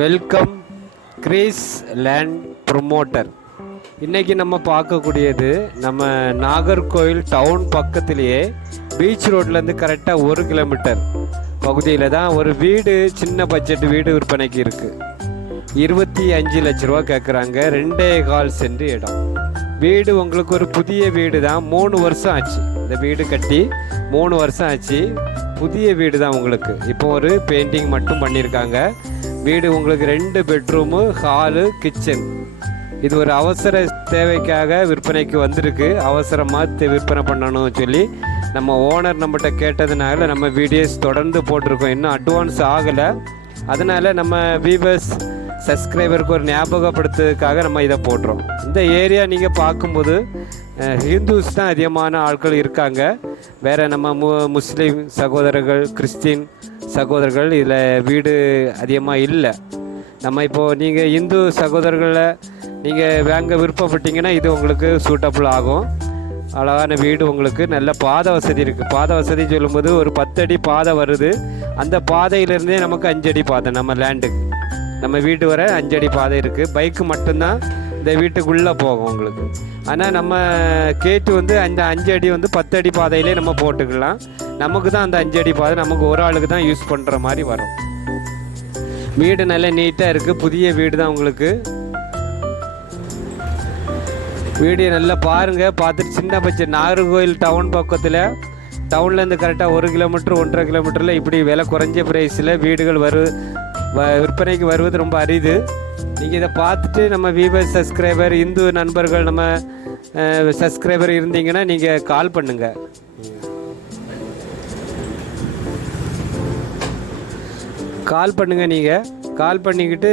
Welcome Greece land promoter. இன்றைக்கி நம்ம பார்க்கக்கூடியது நம்ம நாகர்கோவில் டவுன் பக்கத்துலேயே பீச் ரோட்லேருந்து கரெக்டாக 1 கிலோமீட்டர் பகுதியில் தான் ஒரு வீடு, சின்ன பட்ஜெட் வீடு விற்பனைக்கு இருக்குது. 25 லட்ச ரூபா கேட்குறாங்க. 2.25 சென்ட் இடம். வீடு உங்களுக்கு ஒரு புதிய வீடு தான். 3 வருஷம் ஆச்சு இந்த வீடு கட்டி. 3 வருஷம் ஆச்சு. புதிய வீடு தான் உங்களுக்கு. இப்போ ஒரு பெயிண்டிங் மட்டும் பண்ணியிருக்காங்க. வீடு உங்களுக்கு 2 பெட்ரூமு, ஹாலு, கிச்சன். இது ஒரு அவசர தேவைக்காக விற்பனைக்கு வந்திருக்கு. அவசரமாக விற்பனை பண்ணணும்னு சொல்லி நம்ம ஓனர் நம்மகிட்ட கேட்டதுனால நம்ம வீடியோஸ் தொடர்ந்து போட்டிருக்கோம். இன்னும் அட்வான்ஸ் ஆகலை. அதனால் நம்ம வியூவர்ஸ் சப்ஸ்கிரைபருக்கு ஒரு ஞாபகப்படுத்துறதுக்காக நம்ம இதை போடுறோம். இந்த ஏரியா நீங்கள் பார்க்கும்போது ஹிந்துஸ் தான் அதிகமான ஆட்கள் இருக்காங்க. வேறு நம்ம முஸ்லீம் சகோதரர்கள், கிறிஸ்டின் சகோதரர்கள் இதில் வீடு அதிகமாக இல்லை. நம்ம இப்போது நீங்கள் இந்து சகோதரர்களை நீங்கள் வாங்க விருப்பப்பட்டீங்கன்னா இது உங்களுக்கு சூட்டபுள் ஆகும். அழகான வீடு, உங்களுக்கு நல்ல பாதை வசதி இருக்குது. பாதை வசதி சொல்லும்போது ஒரு 10 அடி பாதை வருது. அந்த பாதையிலேருந்தே நமக்கு 5 அடி பாதை நம்ம லேண்டுக்கு, நம்ம வீட்டு வர 5 அடி பாதை இருக்குது. பைக்கு மட்டும்தான் இந்த வீட்டுக்குள்ளே போகும் உங்களுக்கு. ஆனால் நம்ம கேட்டு வந்து அந்த 5 அடி 10 அடி பாதையிலே நம்ம போட்டுக்கலாம். நமக்கு தான் அந்த 5 அடி பாதை நமக்கு ஒரு ஆளுக்கு தான் யூஸ் பண்ணுற மாதிரி வரும். வீடு நல்லா நீட்டாக இருக்குது. புதிய வீடு தான் உங்களுக்கு. வீடியோ நல்லா பாருங்கள். பார்த்துட்டு சின்ன பட்ஜெட் நாகர்கோவில் டவுன் பக்கத்தில், டவுன்லேருந்து கரெக்டாக 1 கிலோமீட்டர் 1.5 கிலோமீட்டரில் இப்படி விலை குறைஞ்ச ப்ரைஸில் வீடுகள் விற்பனைக்கு வருவது ரொம்ப அரிது. நீங்கள் இதை பார்த்துட்டு நம்ம வியூவர்ஸ் சப்ஸ்கிரைபர், இந்து நண்பர்கள் நம்ம சப்ஸ்கிரைபர் இருந்தீங்கன்னா நீங்கள் கால் பண்ணுங்கள். நீங்கள் கால் பண்ணிக்கிட்டு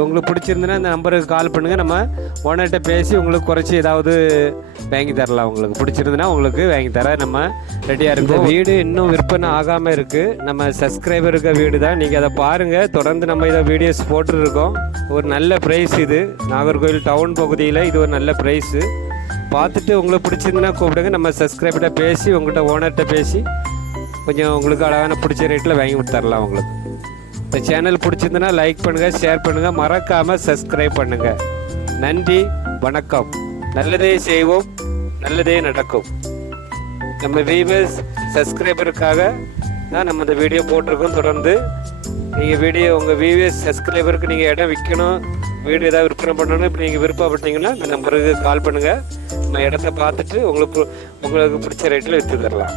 உங்களுக்கு பிடிச்சிருந்துன்னா அந்த நம்பருக்கு கால் பண்ணுங்கள். நம்ம ஓனர்கிட்ட பேசி உங்களுக்கு குறைச்சி ஏதாவது வாங்கி தரலாம். உங்களுக்கு பிடிச்சிருந்துன்னா உங்களுக்கு வாங்கி தர நம்ம ரெடியாக இருக்கும். வீடு இன்னும் விற்பனை ஆகாமல் இருக்குது. நம்ம சப்ஸ்கிரைபருக்கு வீடு தான். நீங்கள் அதை பாருங்கள். தொடர்ந்து நம்ம இதை வீடியோஸ் போட்டுருக்கோம். ஒரு நல்ல ப்ரைஸ் இது. நாகர்கோவில் டவுன் பகுதியில் இது ஒரு நல்ல ப்ரைஸு. பார்த்துட்டு உங்களுக்கு பிடிச்சிருந்துன்னா கூப்பிடுங்க. நம்ம சப்ஸ்கிரைபர்கிட்ட பேசி உங்கள்கிட்ட ஓனர்கிட்ட பேசி கொஞ்சம் உங்களுக்கு அழகான பிடிச்ச ரேட்டில் வாங்கி தரலாம் உங்களுக்கு. இந்த சேனல் பிடிச்சிருந்துன்னா லைக் பண்ணுங்கள், ஷேர் பண்ணுங்கள், மறக்காமல் சப்ஸ்கிரைப் பண்ணுங்கள். நன்றி, வணக்கம். நல்லதே செய்வோம், நல்லதே நடக்கும். நம்ம வியூவர்ஸ் சப்ஸ்கிரைபருக்காக தான் நம்ம இந்த வீடியோ போட்டிருக்கோம். தொடர்ந்து நீங்கள் உங்கள் வியூவர்ஸ் சப்ஸ்கிரைபருக்கு நீங்கள் இடம் விற்கணும், வீடு ஏதாவது விற்பனை பண்ணணும், இப்போ நீங்கள் விருப்பப்பட்டீங்கன்னா இந்த நம்பருக்கு கால் பண்ணுங்கள். நம்ம இடத்த பார்த்துட்டு உங்களுக்கு பிடிச்ச ரேட்டில் விற்று தரலாம்.